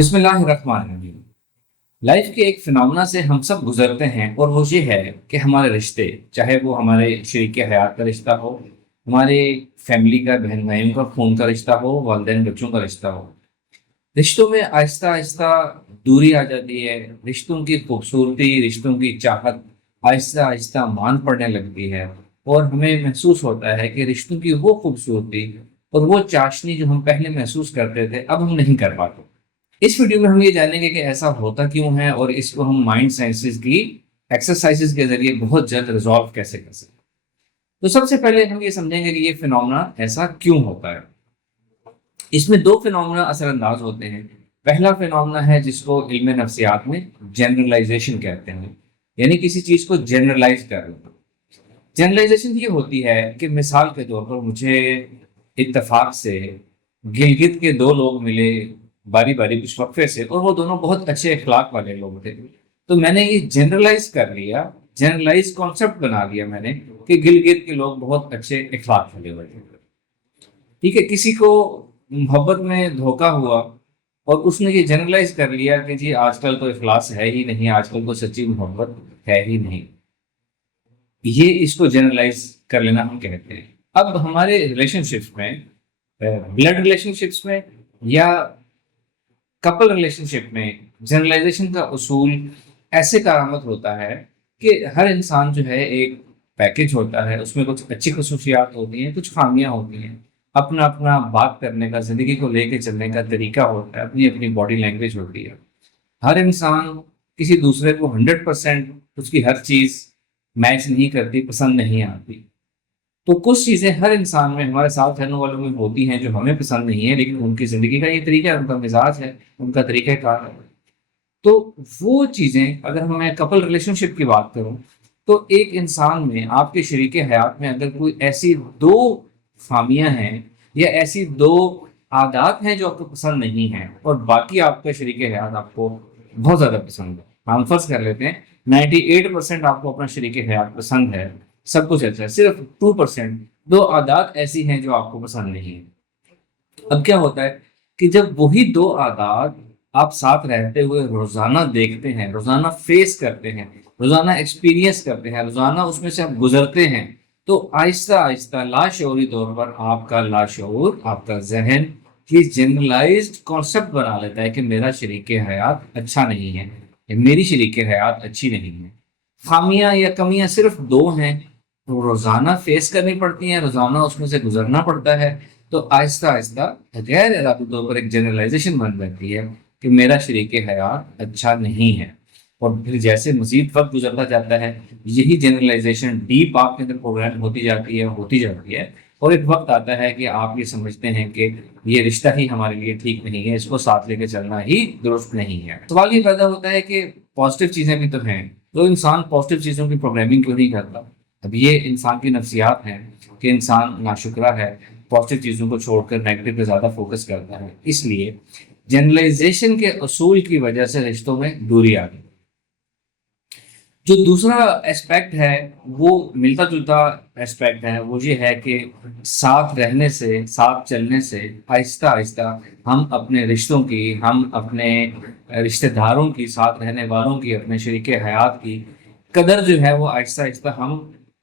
بسم اللہ الرحمن الرحیم۔ لائف کے ایک فنامنا سے ہم سب گزرتے ہیں اور وہ یہ ہے کہ ہمارے رشتے، چاہے وہ ہمارے شریک حیات کا رشتہ ہو، ہمارے فیملی کا، بہن بھائیوں کا خون کا رشتہ ہو، والدین بچوں کا رشتہ ہو، رشتوں میں آہستہ آہستہ دوری آ جاتی ہے۔ رشتوں کی خوبصورتی، رشتوں کی چاہت آہستہ آہستہ مان پڑنے لگتی ہے، اور ہمیں محسوس ہوتا ہے کہ رشتوں کی وہ خوبصورتی اور وہ چاشنی جو ہم پہلے محسوس کرتے تھے اب ہم نہیں کر پاتے۔ اس ویڈیو میں ہم یہ جانیں گے کہ ایسا ہوتا کیوں ہے، اور اس کو ہم مائنڈ سائنسز کی ایکسرسائزز کے ذریعے بہت جلد ریزالو کیسے کر سکتے ہیں۔ تو سب سے پہلے ہم یہ سمجھیں گے کہ یہ فنومنا ایسا کیوں ہوتا ہے۔ اس میں دو فنومنا اثر انداز ہوتے ہیں۔ پہلا فنومنا ہے جس کو علم نفسیات میں جنرلائزیشن کہتے ہیں، یعنی کسی چیز کو جنرلائز کر لینا۔ جنرلائزیشن یہ ہوتی ہے کہ مثال کے طور پر مجھے اتفاق سے گلگت کے دو لوگ ملے باری باری کچھ وقفے سے، اور وہ دونوں بہت اچھے اخلاق والے لوگ تھے، تو میں نے یہ جنرلائز کر لیا، جنرلائز کانسیپٹ بنا لیا میں نے کہ گلگت کے لوگ بہت اچھے اخلاق والے ہوئے تھے۔ ٹھیک ہے، کسی کو محبت میں دھوکا ہوا اور اس نے یہ جنرلائز کر لیا کہ جی آج کل تو اخلاص ہے ہی نہیں، آج کل تو سچی محبت ہے ہی نہیں، یہ اس کو جنرلائز کر لینا ہم کہتے ہیں۔ اب ہمارے ریلیشن شپس میں، بلڈ ریلیشن شپس میں یا کپل ریلیشن شپ میں، جنرلائزیشن کا اصول ایسے کارآمد ہوتا ہے کہ ہر انسان جو ہے ایک پیکج ہوتا ہے، اس میں کچھ اچھی خصوصیات ہوتی ہیں، کچھ خامیاں ہوتی ہیں، اپنا اپنا بات کرنے کا، زندگی کو لے کے چلنے کا طریقہ ہوتا ہے، اپنی اپنی باڈی لینگویج ہوتی ہے۔ ہر انسان کسی دوسرے کو 100% اس کی ہر چیز میچ نہیں کرتی، پسند نہیں آتی۔ تو کچھ چیزیں ہر انسان میں، ہمارے ساتھ رہنے والوں میں ہوتی ہیں جو ہمیں پسند نہیں ہے، لیکن ان کی زندگی کا یہ طریقہ ہے، ان کا مزاج ہے، ان کا طریقہ کار ہے۔ تو وہ چیزیں، اگر میں کپل ریلیشن شپ کی بات کروں تو ایک انسان میں، آپ کے شریک حیات میں اگر کوئی ایسی دو خامیاں ہیں یا ایسی دو عادات ہیں جو آپ کو پسند نہیں ہیں، اور باقی آپ کا شریک حیات آپ کو بہت زیادہ پسند ہے، ہم فرض کر لیتے ہیں 98% آپ کو اپنا شریک حیات پسند ہے، سب کچھ اچھا ہے، صرف 2% دو عادات ایسی ہیں جو آپ کو پسند نہیں ہیں۔ اب کیا ہوتا ہے کہ جب وہی دو عادات آپ ساتھ رہتے ہوئے روزانہ دیکھتے ہیں، روزانہ فیس کرتے ہیں، روزانہ ایکسپیرینس کرتے ہیں، روزانہ اس میں سے آپ گزرتے ہیں، تو آہستہ آہستہ لاشعوری طور پر آپ کا لاشعور، آپ کا ذہن یہ جنرلائزڈ کانسیپٹ بنا لیتا ہے کہ میرا شریک حیات اچھا نہیں ہے، میری شریک حیات اچھی نہیں ہے۔ خامیاں یا کمیاں صرف دو ہیں، روزانہ فیس کرنی پڑتی ہیں، روزانہ اس میں سے گزرنا پڑتا ہے، تو آہستہ آہستہ غیر ارادی طور پر ایک جنرلائزیشن بن جاتی ہے کہ میرا شریک حیات اچھا نہیں ہے۔ اور پھر جیسے مزید وقت گزرتا جاتا ہے، یہی جنرلائزیشن ڈیپ آپ کے اندر پروگرام ہوتی جاتی ہے، اور ایک وقت آتا ہے کہ آپ یہ سمجھتے ہیں کہ یہ رشتہ ہی ہمارے لیے ٹھیک نہیں ہے، اس کو ساتھ لے کے چلنا ہی درست نہیں ہے۔ سوال یہ پیدا ہوتا ہے کہ پازیٹیو چیزیں بھی تو ہیں، تو انسان پازیٹیو چیزوں کی پروگرامنگ کیوں نہیں کرتا؟ اب یہ انسان کی نفسیات ہیں کہ انسان ناشکرا ہے، پازیٹیو چیزوں کو چھوڑ کر نیگیٹو پہ زیادہ فوکس کرتا ہے، اس لیے جنرلائزیشن کے اصول کی وجہ سے رشتوں میں دوری آ گئی۔ جو دوسرا اسپیکٹ ہے، وہ ملتا جلتا اسپیکٹ ہے، وہ یہ ہے کہ ساتھ رہنے سے، ساتھ چلنے سے آہستہ آہستہ ہم اپنے رشتوں کی، ہم اپنے رشتہ داروں کی، ساتھ رہنے والوں کی، اپنے شریک حیات کی قدر جو ہے وہ آہستہ آہستہ ہم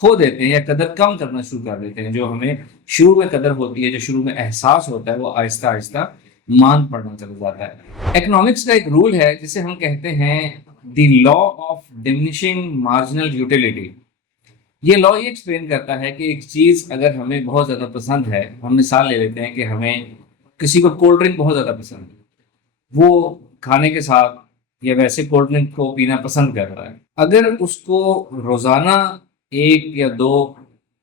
کھو دیتے ہیں، یا قدر کم کرنا شروع کر دیتے ہیں۔ جو ہمیں شروع میں قدر ہوتی ہے، جو شروع میں احساس ہوتا ہے، وہ آہستہ آہستہ مان پڑنا چل جاتا ہے۔ اکنامکس کا ایک رول ہے جسے ہم کہتے ہیں دی لا آف ڈیمنشنگ مارجنل یوٹیلٹی۔ یہ لا یہ ایکسپلین کرتا ہے کہ ایک چیز اگر ہمیں بہت زیادہ پسند ہے، ہم مثال لے لیتے ہیں کہ ہمیں کسی کو کولڈ ڈرنک بہت زیادہ پسند ہے، وہ کھانے کے ساتھ یا ویسے کولڈ ڈرنک کو پینا پسند کر رہا ہے، اگر اس کو روزانہ ایک یا دو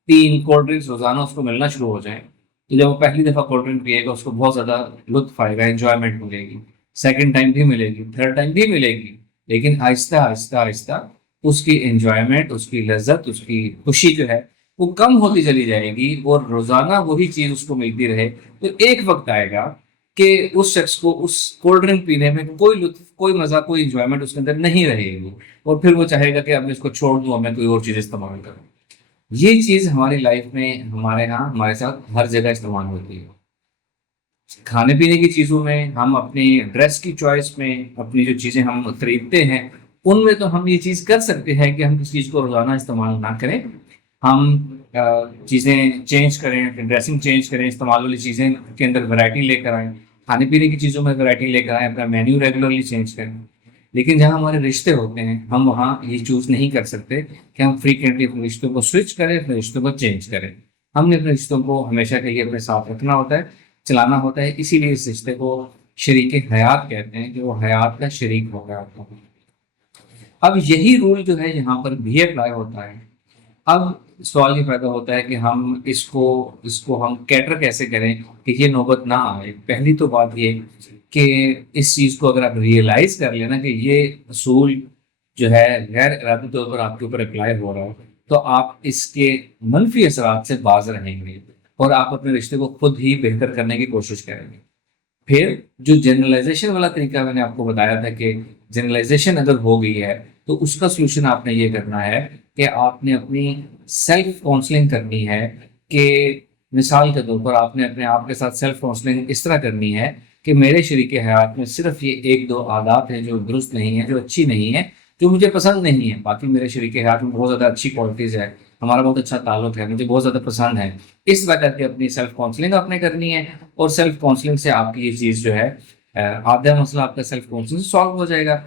تین کولڈ ڈرنکس روزانہ اس کو ملنا شروع ہو جائیں، تو جب وہ پہلی دفعہ کولڈ ڈرنک پیے گا اس کو بہت زیادہ لطف آئے گا، انجوائمنٹ ملے گی، سیکنڈ ٹائم بھی ملے گی، تھرڈ ٹائم بھی ملے گی، لیکن آہستہ آہستہ آہستہ اس کی انجوائمنٹ، اس کی لذت، اس کی خوشی جو ہے وہ کم ہوتی چلی جائے گی، اور روزانہ وہی چیز اس کو ملتی رہے، تو ایک وقت آئے گا کہ اس شخص کو اس کولڈ ڈرنک پینے میں کوئی لطف، کوئی مزہ، کوئی انجوائمنٹ اس کے اندر نہیں رہے گی، اور پھر وہ چاہے گا کہ اب میں اس کو چھوڑ دوں، اب میں کوئی اور چیز استعمال کروں۔ یہ چیز ہماری لائف میں، ہمارے ہاں، ہمارے ساتھ ہر جگہ استعمال ہوتی ہے۔ کھانے پینے کی چیزوں میں، ہم اپنی ڈریس کی چوائس میں، اپنی جو چیزیں ہم خریدتے ہیں ان میں تو ہم یہ چیز کر سکتے ہیں کہ ہم کسی چیز کو روزانہ استعمال نہ کریں، ہم چیزیں چینج کریں، ڈریسنگ چینج کریں، استعمال والی چیزیں کے اندر ویرائٹی لے کر آئیں، کھانے پینے کی چیزوں میں ویرائٹی لے کر آئیں، اپنا مینیو ریگولرلی چینج کریں۔ لیکن جہاں ہمارے رشتے ہوتے ہیں ہم وہاں یہ چوز نہیں کر سکتے کہ ہم فریکوینٹلی اپنے رشتوں کو سوئچ کریں، اپنے رشتوں کو چینج کریں۔ ہم نے اپنے رشتوں کو ہمیشہ کے لیے اپنے ساتھ رکھنا ہوتا ہے، چلانا ہوتا ہے، اسی لیے اس رشتے کو شریک حیات کہتے ہیں کہ وہ حیات کا شریک ہو گیا ہوتا ہے۔ اب یہی رول جو ہے یہاں پر بھی اپلائی ہوتا ہے۔ اب سوال یہ پیدا ہوتا ہے کہ ہم اس کو ہم کیٹر کیسے کریں کہ یہ نوبت نہ آئے۔ پہلی تو بات یہ کہ اس چیز کو اگر آپ ریئلائز کر لینا کہ یہ اصول جو ہے غیر ارادی طور پر آپ کے اوپر اپلائی ہو رہا ہو، تو آپ اس کے منفی اثرات سے باز رہیں گے اور آپ اپنے رشتے کو خود ہی بہتر کرنے کی کوشش کریں گے۔ پھر جو جنرلائزیشن والا طریقہ میں نے آپ کو بتایا تھا کہ جنرلائزیشن اگر ہو گئی ہے تو اس کا سولوشن آپ نے یہ کرنا ہے کہ آپ نے اپنی سیلف کاؤنسلنگ کرنی ہے، کہ مثال کے طور پر آپ نے اپنے آپ کے ساتھ سیلف کاؤنسلنگ اس طرح کرنی ہے کہ میرے شریک حیات میں صرف یہ ایک دو عادات ہیں جو درست نہیں ہیں، جو اچھی نہیں ہیں، جو مجھے پسند نہیں ہے۔ باقی میرے شریک حیات میں بہت زیادہ اچھی کوالٹیز ہے، ہمارا بہت اچھا تعلق ہے، مجھے بہت زیادہ پسند ہے۔ اس طرح کر کے اپنی سیلف کاؤنسلنگ آپ نے کرنی ہے، اور سیلف کاؤنسلنگ سے آپ کی یہ چیز جو ہے آدھا مسئلہ آپ کا سیلف کاؤنسلنگ سے سالو ہو جائے گا۔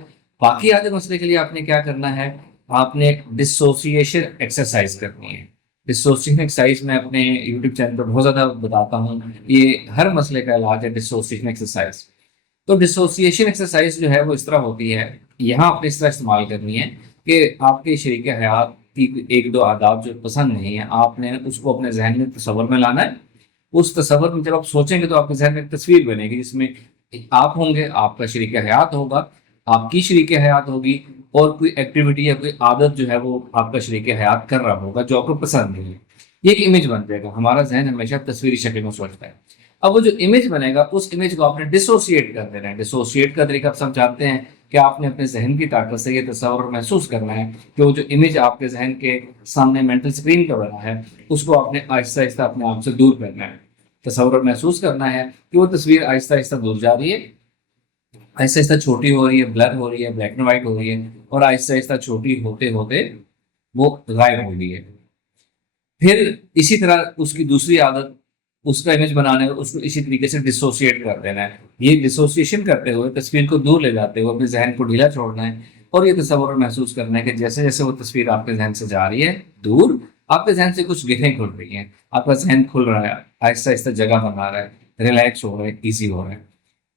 باقی آدھے مسئلے کے لیے آپ نے کیا کرنا ہے، آپ نے ایک ڈسوسیشن ایکسرسائز کرنی ہے۔ ڈسوسیشن ایکسرسائز میں اپنے یوٹیوب چینل پر بہت زیادہ بتاتا ہوں، یہ ہر مسئلے کا علاج ہے ڈسوسیشن ایکسرسائز۔ تو ڈسوسیشن ایکسرسائز جو ہے وہ اس طرح ہوتی ہے، یہاں آپ نے اس طرح استعمال کرنی ہے کہ آپ کے شریک حیات کی ایک دو عادات جو پسند نہیں ہیں، آپ نے اس کو اپنے ذہن میں تصور میں لانا ہے۔ اس تصور میں جب آپ سوچیں گے تو آپ کے ذہن میں ایک تصویر بنے گی جس میں آپ ہوں گے، آپ کا شریک حیات ہوگا، آپ کی شریک حیات ہوگی، اور کوئی ایکٹیویٹی یا کوئی عادت جو ہے وہ آپ کا شریک حیات کر رہا ہوگا جو آپ کو پسند نہیں ہے۔ یہ ایک امیج بن جائے گا۔ ہمارا ذہن ہمیشہ تصویری شکل میں سوچتا ہے۔ اب وہ جو امیج بنے گا اس امیج کو آپ نے ڈسوسیٹ کر دینا ہے۔ ڈسوسیٹ کا طریقہ آپ سب جانتے ہیں کہ آپ نے اپنے ذہن کی طاقت سے یہ تصور محسوس کرنا ہے کہ وہ جو امیج آپ کے ذہن کے سامنے مینٹل اسکرین کا بنا ہے اس کو آپ نے آہستہ آہستہ اپنے آپ سے دور کرنا ہے۔ تصور محسوس کرنا ہے کہ وہ تصویر آہستہ آہستہ دور جا رہی ہے، آہستہ آہستہ چھوٹی ہو رہی ہے، بلر ہو رہی ہے، بلیک اینڈ وائٹ ہو رہی ہے، اور آہستہ آہستہ چھوٹی ہوتے ہوتے وہ غائب ہو گئی ہے۔ پھر اسی طرح اس کی دوسری عادت، اس کا امیج بنانے کا، اس کو اسی طریقے سے ڈسوسیٹ کر دینا ہے۔ یہ ڈسوسیشن کرتے ہوئے تصویر کو دور لے جاتے ہوئے اپنے ذہن کو ڈھیلا چھوڑنا ہے، اور یہ تصور محسوس کرنا ہے کہ جیسے جیسے وہ تصویر آپ کے ذہن سے جا رہی ہے دور، آپ کے ذہن سے کچھ گرہیں کھل رہی ہیں، آپ کا ذہن کھل رہا ہے، آہستہ آہستہ جگہ بنا رہا ہے، ریلیکس ہو رہا ہے، ایزی ہو رہا ہے۔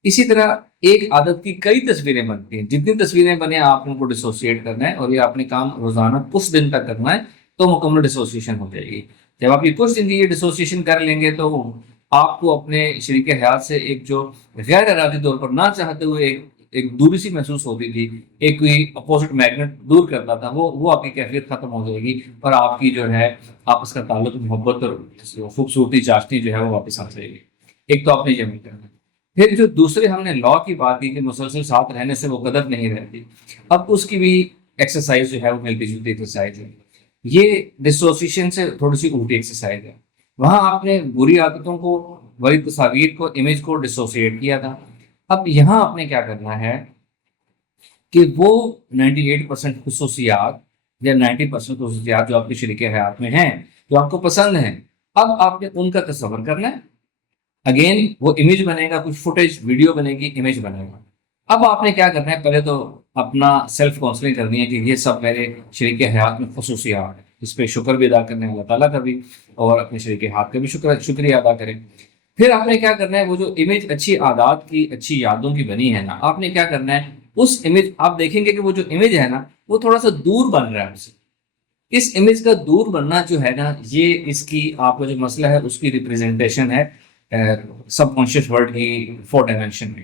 اسی طرح ایک عادت کی کئی تصویریں بنتی ہیں، جتنی تصویریں بنے آپ ان کو ڈسوسیٹ کرنا ہے، اور یہ آپ نے کام روزانہ کچھ دن تک کرنا ہے تو مکمل ڈسوسیشن ہو جائے گی۔ جب آپ یہ کچھ دن کی یہ ڈسوسیشن کر لیں گے تو آپ کو اپنے شریک حیات سے ایک جو غیر ارادی طور پر نہ چاہتے ہوئے ایک دوری سی محسوس ہوتی تھی، ایک کوئی اپوزٹ میگنیٹ دور کرتا تھا، وہ آپ کی کیفیت ختم ہو جائے گی، اور آپ کی جو ہے آپس کا تعلق، محبت اور خوبصورتی چاشنی جو ہے وہ واپس آ جائے گی۔ ایک تو آپ نے یہ بھی کرنا ہے۔ پھر جو دوسرے ہم نے لا کی بات کی کہ مسلسل ساتھ رہنے سے وہ قدر نہیں رہتی، اب اس کی بھی ایکسرسائز جو ہے وہ ملتی جلتی ایکسرسائز ہے۔ یہ ڈسوسیشن سے تھوڑی سی الٹی ایکسرسائز ہے۔ وہاں آپ نے بری عادتوں کو، بری تصاویر کو، امیج کو ڈسوسیٹ کیا تھا۔ اب یہاں آپ نے کیا کرنا ہے کہ وہ 98% خصوصیات یا 90% خصوصیات جو آپ کے شریک حیات میں ہیں، جو آپ کو پسند ہیں، اب آپ نے ان کا تصور کرنا ہے۔ اگین وہ امیج بنے گا، کچھ فوٹیج ویڈیو بنے گی، امیج بنے گا۔ اب آپ نے کیا کرنا ہے، پہلے تو اپنا سیلف کاؤنسلنگ کرنی ہے کہ یہ سب میرے شریک حیات میں خصوصیات ہیں، اس پہ شکر بھی ادا کرنا ہے اللہ تعالیٰ کا بھی، اور اپنے شریک حیات کا بھی شکریہ ادا کریں۔ پھر آپ نے کیا کرنا ہے، وہ جو امیج اچھی عادات کی، اچھی یادوں کی بنی ہے نا، آپ نے کیا کرنا ہے، اس امیج آپ دیکھیں گے کہ وہ جو امیج ہے نا وہ تھوڑا سا دور بن رہا ہے آپ سے۔ اس امیج کا دور بننا جو ہے نا، یہ اس کی آپ کا جو مسئلہ ہے اس کی ریپریزنٹیشن ہے سب کانشیس ورلڈ کی 4 ڈائمینشن میں۔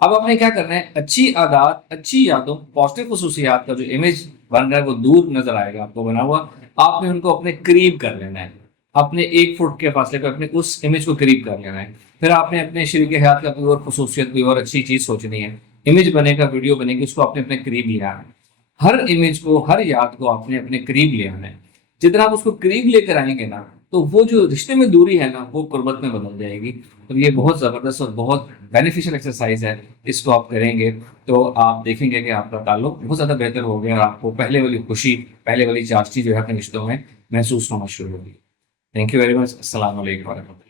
اب آپ نے کیا کرنا ہے، اچھی عادات، اچھی یادوں، پازیٹیو خصوصیات کا جو امیج بن رہا ہے وہ دور نظر آئے گا آپ کو بنا ہوا، آپ نے ان کو اپنے قریب کر لینا ہے، اپنے 1 فٹ کے فاصلے پہ اپنے اس امیج کو قریب کر لینا ہے۔ پھر آپ نے اپنے شریک حیات کا کوئی اور خصوصیت، کوئی اور اچھی چیز سوچنی ہے، امیج بنے گا، ویڈیو بنے گی، اس کو آپ نے اپنے قریب لیا ہے۔ ہر امیج کو، ہر یاد کو آپ نے اپنے قریب لے آنا ہے۔ جتنا آپ اس کو قریب لے کر آئیں گے نا، تو وہ جو رشتے میں دوری ہے نا وہ قربت میں بدل جائے گی. تو یہ بہت زبردست اور بہت بینیفیشل ایکسرسائز ہے. اس کو آپ کریں گے تو آپ دیکھیں گے کہ آپ کا تعلق بہت زیادہ بہتر ہو گیا اور آپ کو پہلے والی خوشی، پہلے والی چاشنی جو ہے اپنے رشتوں میں محسوس ہونا شروع ہوگی. Thank you very much. السلام علیکم ورحمۃ اللہ.